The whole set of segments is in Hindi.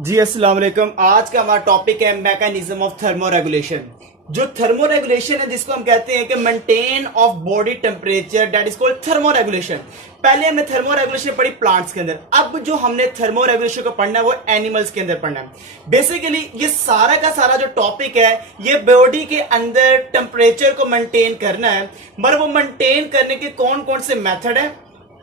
जी अस्सलाम वालेकुम। आज का हमारा टॉपिक है मैकेनिज्म ऑफ थर्मो रेगुलेशन। जो थर्मो रेगुलेशन है जिसको हम कहते हैं कि maintain of body temperature, that is called thermo regulation. पहले हमने थर्मो रेगुलेशन पढ़ी प्लांट्स के अंदर, अब जो हमने थर्मो रेगुलेशन को पढ़ना है वो एनिमल्स के अंदर पढ़ना है। बेसिकली ये सारा का सारा जो टॉपिक है ये बॉडी के अंदर टेम्परेचर को मेंटेन करना है, मगर वो मेंटेन करने के कौन कौन से मेथड है,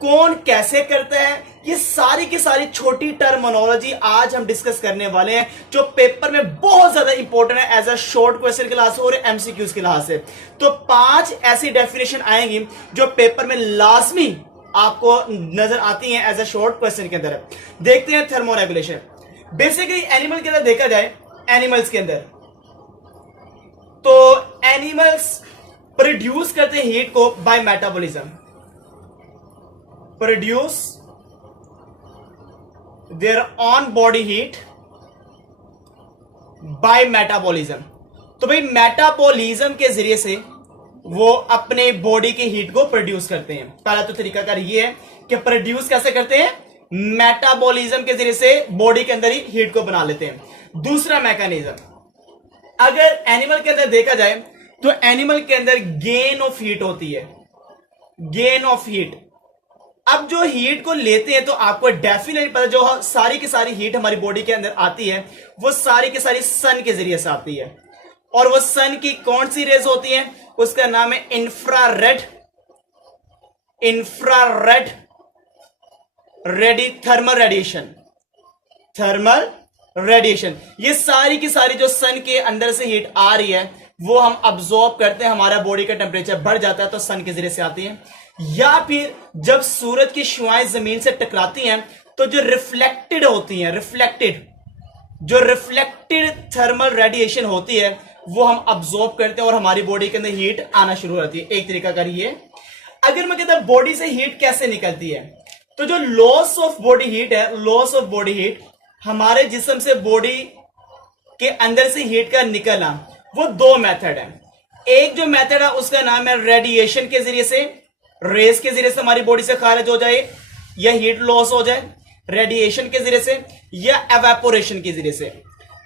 कौन कैसे करता है, ये सारी की सारी छोटी टर्मिनोलॉजी आज हम डिस्कस करने वाले हैं, जो पेपर में बहुत ज्यादा इंपॉर्टेंट है एज अ शॉर्ट क्वेश्चन के लिहाज से और एमसीक्यूज के लिहाज से। तो 5 ऐसी डेफिनेशन आएंगी जो पेपर में लाजमी आपको नजर आती हैं एज अ शॉर्ट क्वेश्चन के अंदर। देखते हैं थर्मो रेगुलेशन। बेसिकली एनिमल के अंदर देखा जाए, एनिमल्स के अंदर तो एनिमल्स प्रोड्यूस करते हैं हीट को by metabolism, produce their own body heat by metabolism। तो भाई मेटाबॉलिज्म के जरिए से वो अपने बॉडी के हीट को प्रोड्यूस करते हैं। पहला तो तरीकाकार ये है कि प्रोड्यूस कैसे करते हैं, मेटाबॉलिज्म के जरिए से बॉडी के अंदर ही हीट को बना लेते हैं। दूसरा मैकेनिज्म, अगर एनिमल के अंदर देखा जाए तो एनिमल के अंदर गेन ऑफ हीट होती है, गेन ऑफ हीट। अब जो हीट को लेते हैं तो आपको डेफिनेटली पता, जो सारी की सारी हीट हमारी बॉडी के अंदर आती है वो सारी की सारी सन के जरिए से आती है, और वो सन की कौन सी रेज होती है, उसका नाम है infrared, infrared thermal radiation, thermal radiation. ये सारी की सारी जो सन के अंदर से हीट आ रही है वो हम अब्सॉर्ब करते हैं, हमारा बॉडी का टेम्परेचर बढ़ जाता है तो सन के जरिए से आती है। या फिर जब सूरज की शुआएं जमीन से टकराती हैं तो जो रिफ्लेक्टेड होती हैं, जो रिफ्लेक्टेड थर्मल रेडिएशन होती है वो हम अब्सॉर्ब करते हैं और हमारी बॉडी के अंदर हीट आना शुरू हो जाती है। एक तरीका का ये। अगर मैं कहता बॉडी से हीट कैसे निकलती है, तो जो लॉस ऑफ बॉडी हीट है, लॉस ऑफ बॉडी हीट, हमारे जिस्म से बॉडी के अंदर से हीट का निकलना, वो 2 मेथड है। एक जो मेथड है उसका नाम है रेडिएशन के जरिए से, रेस के जरिए से हमारी बॉडी से खारिज हो जाए या हीट लॉस हो जाए रेडिएशन के जरिए से, या एवेपोरेशन के जरिए से।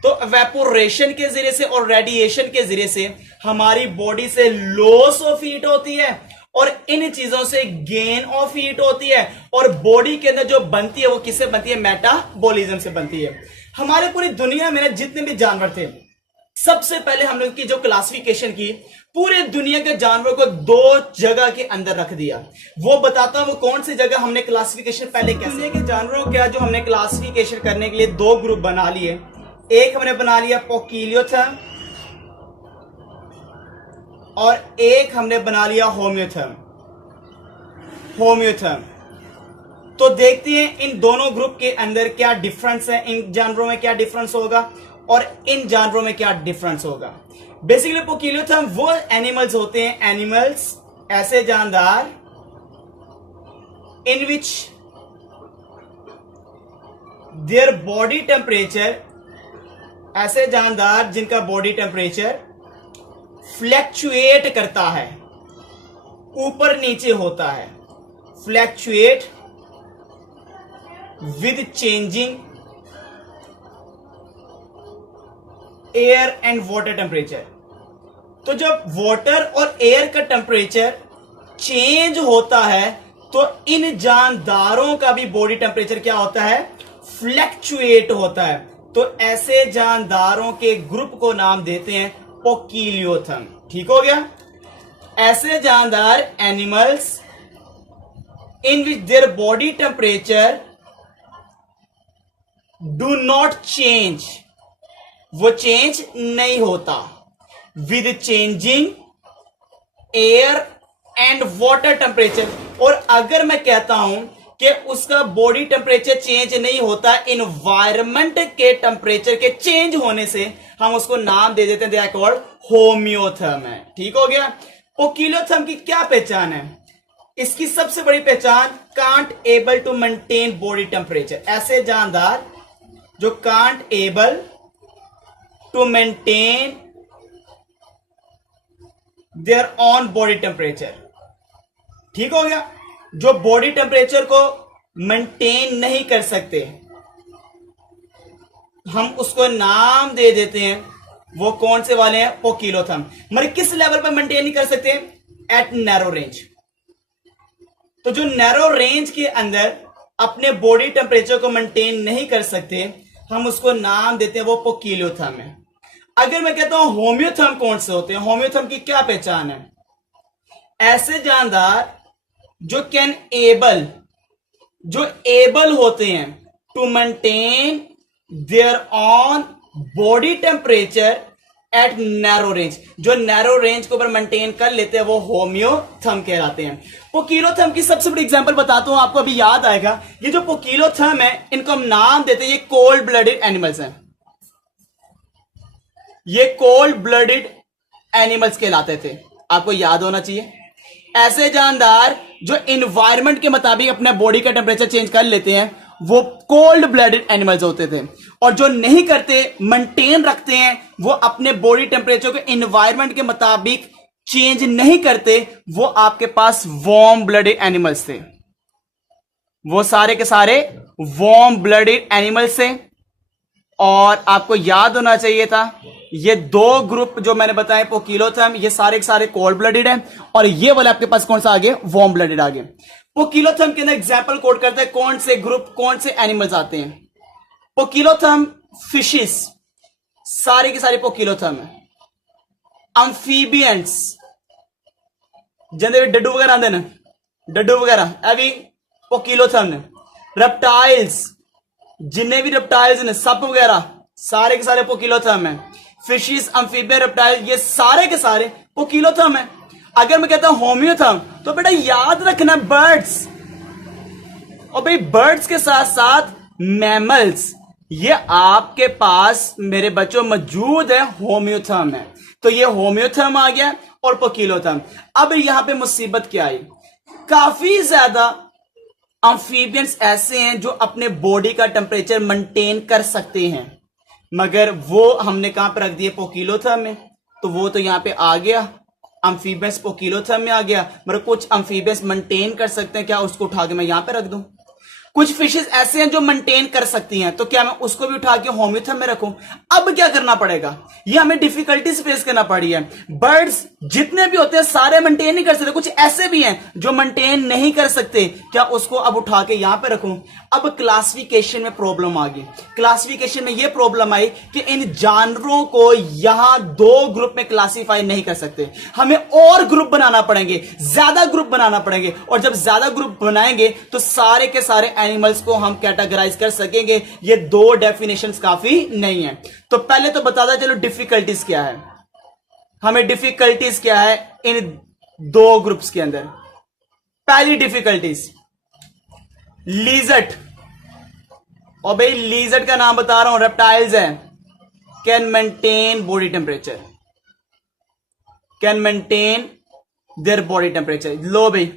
तो एवेपोरेशन के जरिए से और रेडिएशन के जरिए से हमारी बॉडी से लॉस ऑफ हीट होती है और इन चीजों से गेन ऑफ हीट होती है, और बॉडी के अंदर जो बनती है वो किससे बनती है, मेटाबॉलिज्म से बनती है। हमारे पूरी दुनिया में जितने भी जानवर थे, सबसे पहले हम लोग की जो क्लासिफिकेशन की, पूरे दुनिया के जानवरों को 2 जगह के अंदर रख दिया। वो बताता हूं वो कौन सी जगह हमने क्लासिफिकेशन पहले कैसे। दुनिया के जानवरों का जो हमने क्लासिफिकेशन करने के लिए 2 ग्रुप बना लिए। एक हमने बना लिया पोकिलियोथर्म और एक हमने बना लिया होम्योथर्म, होम्योथर्म। तो देखते हैं इन दोनों ग्रुप के अंदर क्या डिफरेंस है, इन जानवरों में क्या डिफरेंस होगा और इन जानवरों में क्या डिफरेंस होगा। बेसिकली पोकिलियोथर्म वो एनिमल्स होते हैं, एनिमल्स ऐसे जानदार इन विच देयर बॉडी टेम्परेचर, ऐसे जानदार जिनका बॉडी टेम्परेचर फ्लैक्चुएट करता है, ऊपर नीचे होता है, fluctuate with changing air and water temperature. तो जब वाटर और एयर का टेम्परेचर चेंज होता है तो इन जानदारों का भी बॉडी टेम्परेचर क्या होता है, फ्लैक्चुएट होता है। तो ऐसे जानदारों के ग्रुप को नाम देते हैं पोकिलियोथर्म। ठीक हो गया। ऐसे जानदार animals in which there body temperature do not change, वो चेंज नहीं होता with changing air and water temperature. और अगर मैं कहता हूं कि उसका बॉडी टेम्परेचर चेंज नहीं होता एनवायरमेंट के टेम्परेचर के चेंज होने से, हम उसको नाम दे देते हैं, दे आर कॉल्ड होम्योथर्म है। ठीक हो गया। पोकिलियोथर्म की क्या पहचान है, इसकी सबसे बड़ी पहचान can't able to maintain body temperature. ऐसे जानदार जो can't able to maintain their own body temperature. ठीक हो गया। जो बॉडी टेम्परेचर को मेंटेन नहीं कर सकते, हम उसको नाम दे देते हैं, वो कौन से वाले हैं? पोकिलोथर्म। मगर किस लेवल पर मेंटेन नहीं कर सकते? At narrow range. तो जो नैरो रेंज के अंदर अपने बॉडी टेम्परेचर को मेंटेन नहीं कर सकते, हम उसको नाम देते हैं वो पोकिलोथर्म है। अगर मैं कहता हूं होम्योथर्म कौन से होते हैं, होम्योथर्म की क्या पहचान है? ऐसे जानदार जो जो एबल होते हैं to maintain their own body temperature at narrow range, जो नैरो रेंज को ऊपर मेंटेन कर लेते हैं वो होम्योथर्म कहलाते हैं। पोकिलोथर्म की सबसे बड़ी एग्जांपल बताता हूं, आपको अभी याद आएगा। ये जो पोकिलोथर्म है, इनको हम नाम देते हैं, ये कोल्ड ब्लडेड एनिमल्स हैं। ये कोल्ड ब्लडेड एनिमल्स कहलाते थे, आपको याद होना चाहिए। ऐसे जानदार जो इन्वायरमेंट के मुताबिक अपने बॉडी का टेम्परेचर चेंज कर लेते हैं, वो कोल्ड ब्लडेड एनिमल्स होते थे। और जो नहीं करते, मेंटेन रखते हैं, वो अपने बॉडी टेम्परेचर को इन्वायरमेंट के मुताबिक चेंज नहीं करते, वो आपके पास वार्म ब्लडेड एनिमल्स थे। वो सारे के सारे वार्म ब्लडेड एनिमल्स थे। और आपको याद होना चाहिए था, ये दो ग्रुप जो मैंने बताए पोकिलोथर्म, ये सारे के सारे कोल्ड ब्लडेड हैं, और ये वाले आपके पास कौन सा आगे? वार्म ब्लडेड आगे। पोकिलोथर्म के अंदर एग्जाम्पल कोट करते हैं कौन से ग्रुप, कौन से एनिमल्स आते हैं। पोकिलोथर्म फिशिस, सारे के सारे पोकिलोथर्म है। अम्फीबियंस, जिन्हें डड्डू वगैरह आते ना, डड्डू वगैरह अभी पोकिलोथर्म ने। रेप्टाइल्स, जिन्हें भी रेप्टाइल्स ने, सप वगैरह, सारे के सारे पोकिलोथर्म है। फिशिस, अम्फीबियन, रेप्टाइल, ये सारे के सारे पोकिलोथर्म है। अगर मैं कहता हूं होम्योथर्म, तो बेटा याद रखना बर्ड्स, और भाई बर्ड्स के साथ साथ मैमल्स, ये आपके पास मेरे बच्चों मौजूद है, होम्योथर्म है। तो ये होम्योथर्म आ गया और पोकिलोथर्म। अब यहां पे मुसीबत क्या आई? काफी ज्यादा अम्फीबियंस ऐसे हैं जो अपने बॉडी का टेम्परेचर मेंटेन कर सकते हैं, मगर वो हमने कहां पर रख दिए? पोकिलोथर्म में। तो वो तो यहां पे आ गया, अम्फीबियंस पोकिलोथर्म में आ गया। मगर कुछ अम्फीबियंस मेंटेन कर सकते हैं, क्या उसको उठा के मैं यहां पे रख दूं? कुछ फिशेस ऐसे हैं जो मेंटेन कर सकती हैं, तो क्या मैं उसको भी उठा के होम्योथर्म में रखूं? अब क्या करना पड़ेगा? ये हमें डिफिकल्टीज फेस करना पड़ी है। बर्ड्स जितने भी होते हैं सारे मेंटेन नहीं कर सकते, कुछ ऐसे भी हैं जो मेंटेन नहीं कर सकते, क्या उसको अब उठा के यहां पे रखूं? अब क्लासिफिकेशन में प्रॉब्लम आ गई। क्लासिफिकेशन में यह प्रॉब्लम आई कि इन जानवरों को यहां दो ग्रुप में क्लासीफाई नहीं कर सकते, हमें और ग्रुप बनाना पड़ेंगे, ज्यादा ग्रुप बनाना पड़ेंगे। और जब ज्यादा ग्रुप बनाएंगे तो सारे के सारे एनिमल्स को हम कैटेगराइज कर सकेंगे। ये दो डेफिनेशंस काफी नहीं है। तो पहले तो बता चलो डिफिकल्टीज क्या है, हमें डिफिकल्टीज क्या है इन दो ग्रुप्स के अंदर। पहली डिफिकल्टीज लीजर्ड, और भाई लीजर्ड का नाम बता रहा हूं, रेप्टाइल्स है, can maintain body temperature, can maintain their body temperature. लो भाई,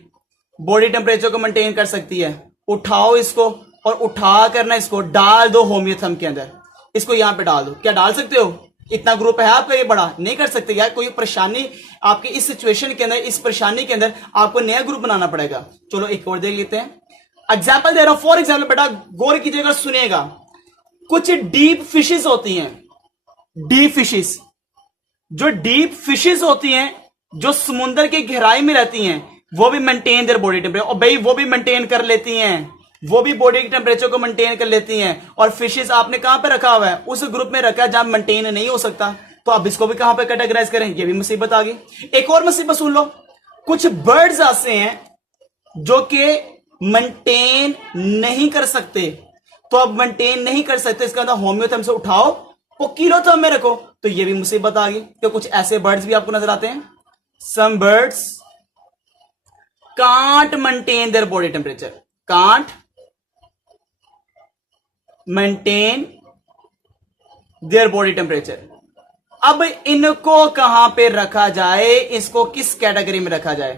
बॉडी टेम्परेचर को मेंटेन कर सकती है, उठाओ इसको और उठा करना इसको डाल दो होम्योथर्म के अंदर, इसको यहां पे डाल दो। क्या डाल सकते हो? इतना ग्रुप है आपका, ये बड़ा नहीं कर सकते यार। कोई परेशानी आपके इस सिचुएशन के अंदर, इस परेशानी के अंदर आपको नया ग्रुप बनाना पड़ेगा। चलो एक और देख लेते हैं, एग्जाम्पल दे रहा हूं। फॉर एग्जाम्पल बेटा गौर कीजिएगा, सुनिएगा। कुछ डीप फिशेस होती हैं, डीप फिशेस, जो डीप फिशेस होती हैं, जो समुद्र की गहराई में रहती हैं, वो भी मेंटेन देयर बॉडी टेम्परेचर, और भाई वो भी मेंटेन कर लेती हैं, वो भी बॉडी के टेम्परेचर को मेंटेन कर लेती हैं। और फिशेस आपने कहां पे रखा हुआ है? उस ग्रुप में रखा है जहां मेंटेन नहीं हो सकता। तो अब इसको भी कहां पे कैटेगराइज करें? ये भी मुसीबत आ गई। एक और मुसीबत सुन लो, कुछ बर्ड्स ऐसे हैं जो कि मेंटेन नहीं कर सकते। तो अब मेंटेन नहीं कर सकते, इसका मतलब होम्योथर्म से उठाओ पोकिलोथर्म में रखो, तो ये भी मुसीबत आ गई। तो कुछ ऐसे बर्ड्स भी आपको नजर आते हैं। Some birds can't maintain their body temperature, can't maintain their body temperature. अब इनको कहां पे रखा जाए, इसको किस कैटेगरी में रखा जाए?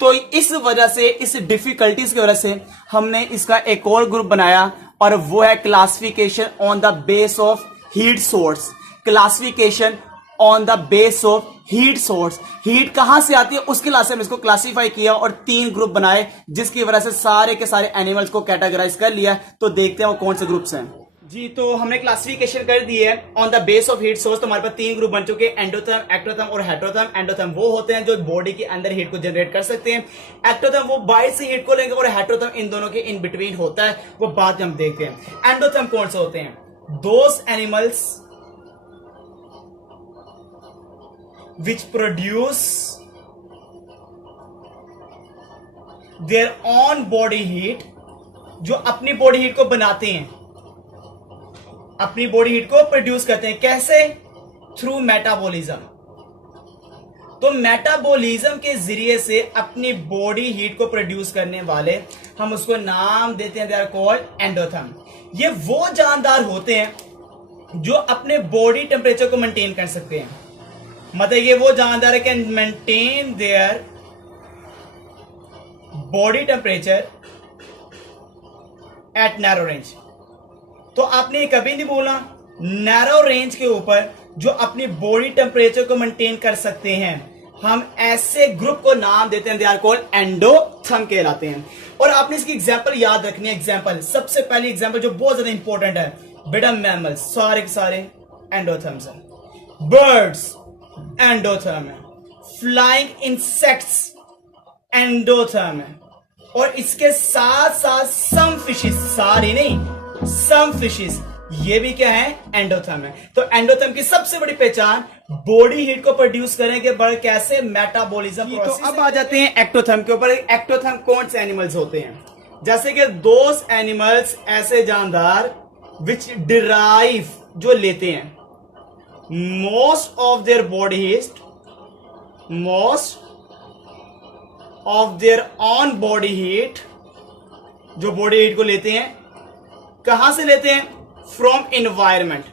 तो इस वजह से, इस डिफिकल्टीज की वजह से हमने इसका एक और ग्रुप बनाया, और वो है classification on the base of heat source. Classification on the base of heat source, heat कहां से आती है उसके लिए हमने इसको क्लासिफाई किया और 3 ग्रुप बनाए, जिसकी वजह से सारे के सारे एनिमल्स को कैटेगराइज कर लिया। तो देखते हैं वो कौन से ग्रुप्स हैं। जी, तो हमने क्लासिफिकेशन कर दी है on the base of heat source. तो हमारे पास 3 ग्रुप बन चुके हैं, एंडोथर्म, एक्टोथर्म और हेटेरोथर्म। एंडोथर्म वो होते हैं जो बॉडी के अंदर हीट को जनरेट कर सकते हैं, एक्टोथर्म वो बाहर से हीट को लेंगे, और हेटेरोथर्म इन दोनों के इन बिटवीन होता है, वो बाद में हम देखते हैं। एंडोथर्म कौन से होते हैं? Those animals which produce their own body heat, जो अपनी बॉडी हीट को बनाते हैं, अपनी बॉडी हीट को प्रोड्यूस करते हैं। कैसे? Through metabolism. तो मेटाबॉलिज्म के जरिए से अपनी बॉडी हीट को प्रोड्यूस करने वाले, हम उसको नाम देते हैं, दे आर कॉल्ड एंडोथर्म। ये वो जानदार होते हैं जो अपने बॉडी टेम्परेचर को मेंटेन कर सकते हैं। मतलब ये वो जानदार है can maintain their body temperature at narrow range. तो आपने कभी नहीं बोला, नैरो रेंज के ऊपर जो अपनी बॉडी टेम्परेचर को मेंटेन कर सकते हैं, हम ऐसे ग्रुप को नाम देते हैं, दे आर कॉल्ड एंडोथर्म कहलाते हैं। और आपने इसकी एग्जांपल याद रखनी है। एग्जांपल, सबसे पहली एग्जांपल जो बहुत ज्यादा इंपॉर्टेंट है, बेटा मैमल्स सारे के सारे एंडोथर्म्स हैं। बर्ड्स एंडोथर्म है, फ्लाइंग इंसेक्ट्स एंडोथर्म है, और इसके साथ साथ सम फिशेस, सारी नहीं, सम फिशेस, ये भी क्या है? एंडोथर्म है। तो एंडोथर्म की सबसे बड़ी पहचान बॉडी हीट को प्रोड्यूस करेंगे, बड़े कैसे? मेटाबॉलिज्म। तो अब आ जाते हैं एक्टोथर्म के ऊपर। एक्टोथर्म कौन से एनिमल्स होते हैं? जैसे कि दोस एनिमल्स, ऐसे जानदार विच डिराइव, जो लेते हैं most of their body heat, most of their own body heat, जो बॉडी हीट को लेते हैं, कहां से लेते हैं? From environment.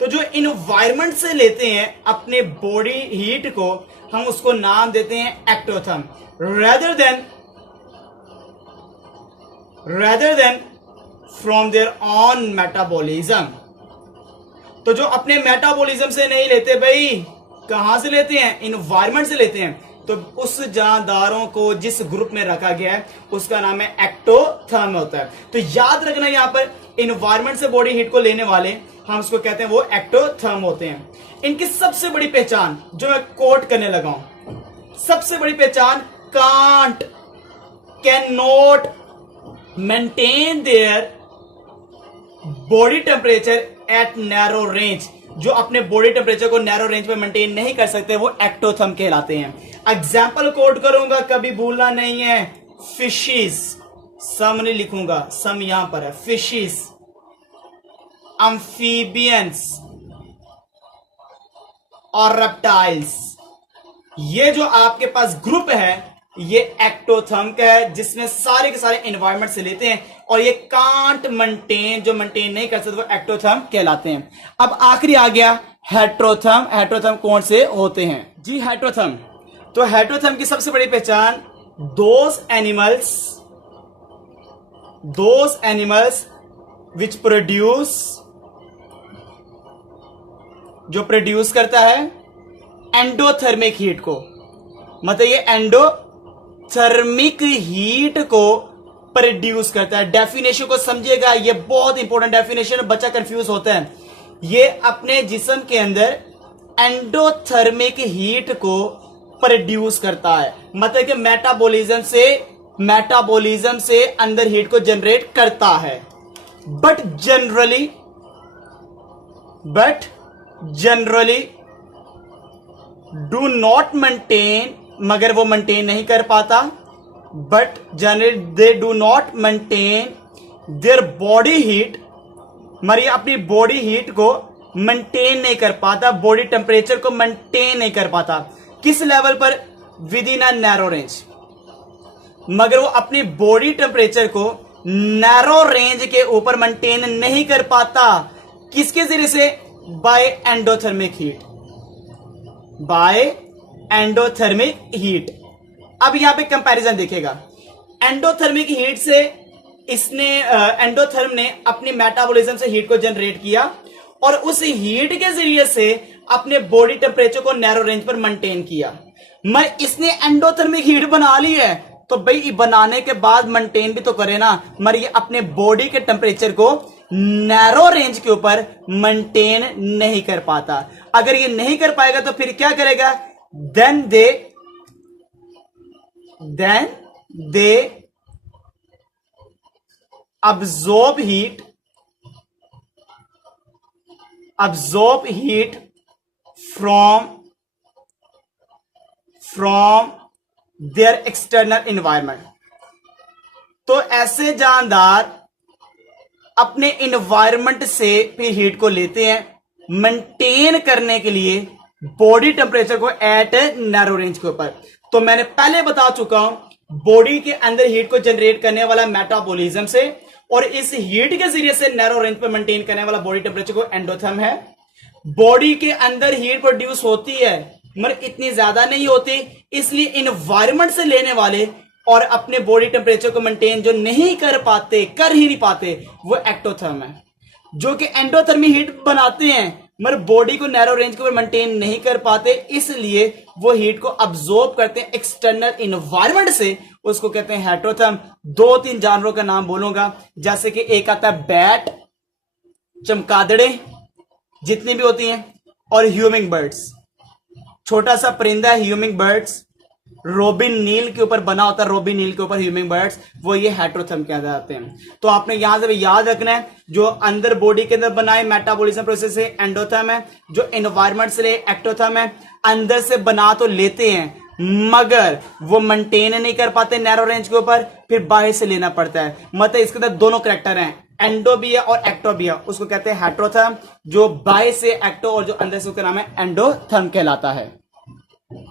तो जो इन्वायरमेंट से लेते हैं अपने बॉडी हीट को, हम उसको नाम देते हैं ectotherm, rather than from their own metabolism. तो जो अपने मेटाबॉलिज्म से नहीं लेते भाई, कहां से लेते हैं? इन्वायरमेंट से लेते हैं। तो उस जानदारों को जिस ग्रुप में रखा गया है उसका नाम है एक्टोथर्म होता है। तो याद रखना, यहां पर इन्वायरमेंट से बॉडी हीट को लेने वाले, हम उसको कहते हैं, वो एक्टोथर्म होते हैं। इनकी सबसे बड़ी पहचान जो मैं कोट करने लगा हूं, सबसे बड़ी पहचान, can't, can not maintain their body temperature at narrow range. जो अपने बॉडी टेम्परेचर को नैरो रेंज पे मेंटेन नहीं कर सकते, वो एक्टोथर्म कहलाते हैं। एग्जाम्पल कोट करूंगा, कभी भूलना नहीं है। फिशेस, सम नहीं लिखूंगा, सम यहां पर है। फिशेस, अम्फीबियंस और रेप्टाइल्स, ये जो आपके पास ग्रुप है, ये एक्टोथर्म का है, जिसमें सारे के सारे एनवायरमेंट से लेते हैं, और ये कांट मेंटेन, जो मेंटेन नहीं कर सकते, वो एक्टोथर्म कहलाते हैं। अब आखिरी आ गया हेटेरोथर्म। हेटेरोथर्म कौन से होते हैं? जी, हेटेरोथर्म। तो हेटेरोथर्म की सबसे बड़ी पहचान, दोस एनिमल्स विच प्रोड्यूस, जो प्रोड्यूस करता है एंडोथर्मिक हीट को। मतलब ये एंडोथर्मिक हीट को प्रोड्यूस करता है। डेफिनेशन को समझिएगा, ये बहुत इंपॉर्टेंट डेफिनेशन है, बच्चा कंफ्यूज होता है। ये अपने जिस्म के अंदर एंडोथर्मिक हीट को प्रोड्यूस करता है, मतलब कि मेटाबॉलिज्म से अंदर हीट को जनरेट करता है। But generally do not maintain, मगर वो मेंटेन नहीं कर पाता। But generally they do not maintain their body heat, मगर ये अपनी बॉडी हीट को मेंटेन नहीं कर पाता, बॉडी टेम्परेचर को मेंटेन नहीं कर पाता। किस लेवल पर? Within a narrow range. मगर वो अपनी बॉडी टेम्परेचर को नैरो रेंज के ऊपर मेंटेन नहीं कर पाता। किसके जरिए से? By endothermic heat. अब यहां पे कंपैरिजन देखेगा, एंडोथर्मिक हीट से एंडोथर्म ने अपनी मेटाबॉलिज्म से हीट को जनरेट किया, और उस हीट के जरिए से अपने बॉडी टेम्परेचर को नैरो रेंज पर मेंटेन किया। मैं इसने एंडोथर्मिक हीट बना ली है, तो भाई बनाने के बाद मेंटेन भी तो करे ना। मगर ये अपने बॉडी के टेम्परेचर को नैरो रेंज के ऊपर मेंटेन नहीं कर पाता। अगर ये नहीं कर पाएगा तो फिर क्या करेगा? Then they absorb heat from their external environment। तो ऐसे जानदार अपने इन्वायरमेंट से फिर हीट को लेते हैं मेंटेन करने के लिए बॉडी टेम्परेचर को एट नैरो रेंज के ऊपर। तो मैंने पहले बता चुका हूं बॉडी के अंदर हीट को जनरेट करने वाला मेटाबॉलिज्म से, और इस हीट के जरिए से नैरो रेंज पर मेंटेन करने वाला बॉडी टेम्परेचर को एंडोथर्म है। बॉडी के अंदर हीट प्रोड्यूस होती है मगर इतनी ज्यादा नहीं होती, इसलिए इन्वायरमेंट से लेने वाले और अपने बॉडी टेम्परेचर को मेंटेन जो नहीं कर ही नहीं पाते वो एक्टोथर्म है। जो कि एंडोथर्मी हीट बनाते हैं मगर बॉडी को नैरो रेंज के ऊपर मेंटेन नहीं कर पाते, इसलिए वो हीट को अब्सॉर्ब करते हैं एक्सटर्नल इन्वायरमेंट से, उसको कहते हैं हेटेरोथर्म। 2-3 जानवरों का नाम बोलूंगा, जैसे कि एक आता है बैट, चमगादड़े जितनी भी होती हैं, और ह्यूमिंग बर्ड्स, छोटा सा परिंदा है ह्यूमिंग बर्ड्स, रोबिन नील के ऊपर बना होता है, रोबिन नील के ऊपर ह्यूमिंग बर्ड्स, वो ये हेटेरोथर्म कहलाते हैं। तो आपने यहां से भी याद रखना है, जो अंदर बॉडी के अंदर बनाए मेटाबॉलिज्म प्रोसेस से एंडोथर्म है, जो एनवायरमेंट से एक्टोथर्म है। अंदर से बना तो लेते हैं मगर वो मेंटेन नहीं कर पाते नैरो रेंज के ऊपर, फिर बाहर से लेना पड़ता है। मतलब इसके अंदर दोनों कैरेक्टर हैं, एंडो भी है और एक्टो भी है, उसको कहते हैं हेटेरोथर्म। जो बाहर से एक्टो और जो अंदर से उसका नाम है एंडोथर्म कहलाता है।